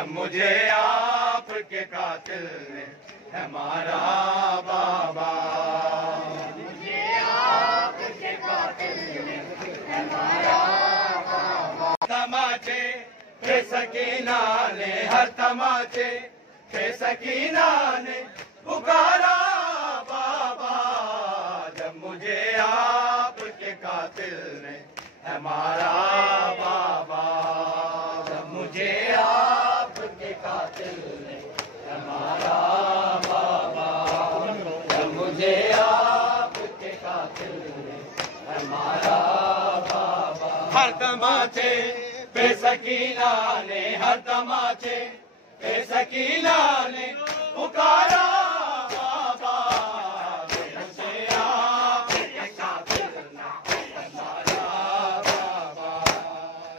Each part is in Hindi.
जब मुझे आपके कातिल ने है मारा बाबा, मुझे आपके कातिल ने है मारा बाबा। तमाचे के सकीना ने, हर तमाचे के सकीना ने पुकारा बाबा, जब मुझे आपके कातिल ने है मारा बाबा, जब मुझे आपके कातिल ने है मारा बाबा, जब मुझे आपके कातिल ने है मारा बाबा। हर तमाचे पे सकीना ने, हर तमाचे पे सकीना ने पुकारा बाबा, मुझे आपके कातिल ने है मारा बाबा,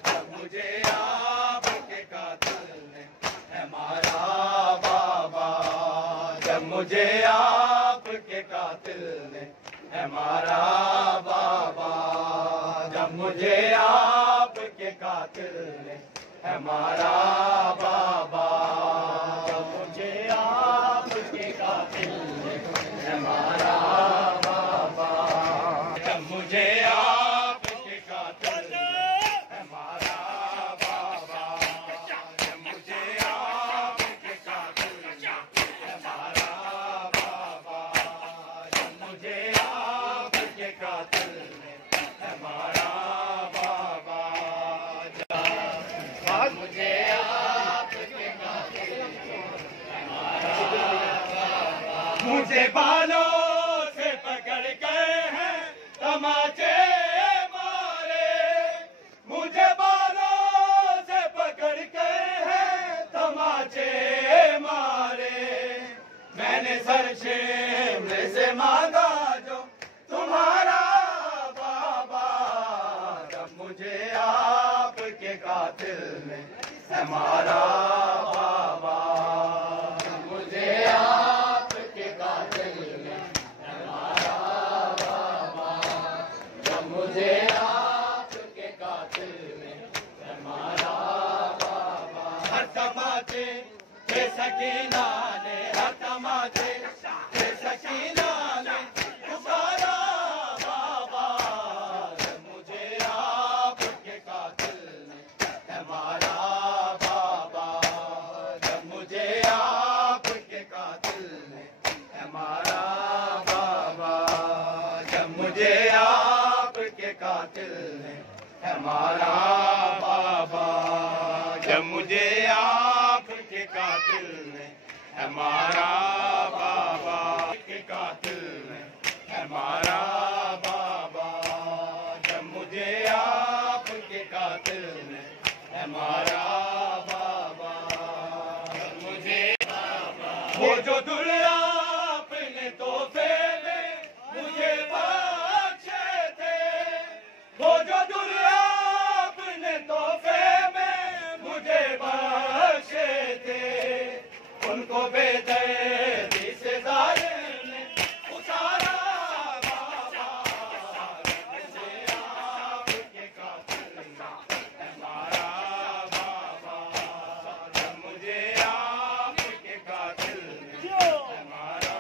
जब मुझे आपके कातिल ने है मारा बाबा, जब मुझे आपके कातिल ने है मारा बाबा, जब मुझे आपके कातिल ने है मारा बाबा, जब मुझे आपके कातिल ने है मारा बाबा, जब मुझे आपके कातिल ने है मारा बाबा, जब मुझे आपके कातिल ने है मारा बाबा, जब मुझे आपके कातिल ने है मारा बाबा, मुझे आपके कातिल ने है मारा बाबा। मुझे बालों से पकड़ गए हैं तमाचे मारे, मुझे बालों से पकड़ गए हैं तमाचे मारे, मैंने सर शेमले से मांगा जो तुम्हारा बाबा, जब मुझे आपके कातिल ने है मारा बाबा, मुझे आपके कातिल ने है मारा बाबा, जब मुझे आपके कातिल ने है मारा बाबा। हर तमाचे के सकीना ने, हर तमाचे के सकीना ने पुकारा बाबा, जब मुझे आपके कातिल ने है मारा बाबा, जब मुझे आपके कातिल ने है मारा बाबा, जब मुझे आपके कातिल ने है मारा बाबा, जब मुझे आपके कातिल ने है मारा बाबा, के कातिल ने है मारा बाबा, जब मुझे आपके कातिल ने है मारा बाबा, जब मुझे वो जो दुल्हा अपने तोहफे में मुझे बख्शे थे, वो जो दुल्हा अपने तोहफे में मुझे बख्शे थे, उनको बेदर्दी से जालिम ने उतारा बाबा, मुझे आपके कातिल ने है मारा बाबा, जब मुझे आपके कातिल ने है मारा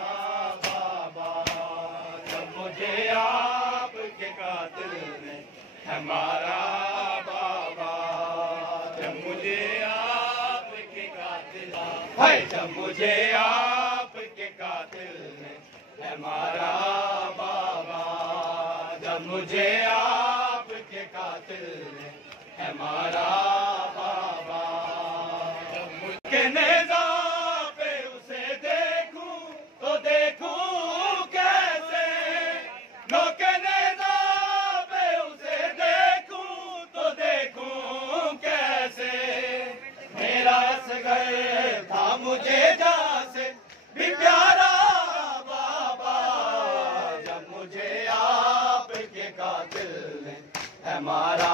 बाबा, जब मुझे आपके कातिल ने है मारा बाबा, जब मुझे आपके कातिल है, जब मुझे आपके कातिल ने है मारा बाबा, जब मुझे आपके कातिल ने है मारा बाबा, जब मुझके नेज़ा पे उसे देखूं तो देखूं कैसे, नोके नेज़ा पे उसे देखूं तो देखूं कैसे, मेरा असगर था मुझे जहाँ से भी प्यारा बाबा, जब मुझे आपके कातिल ने है मारा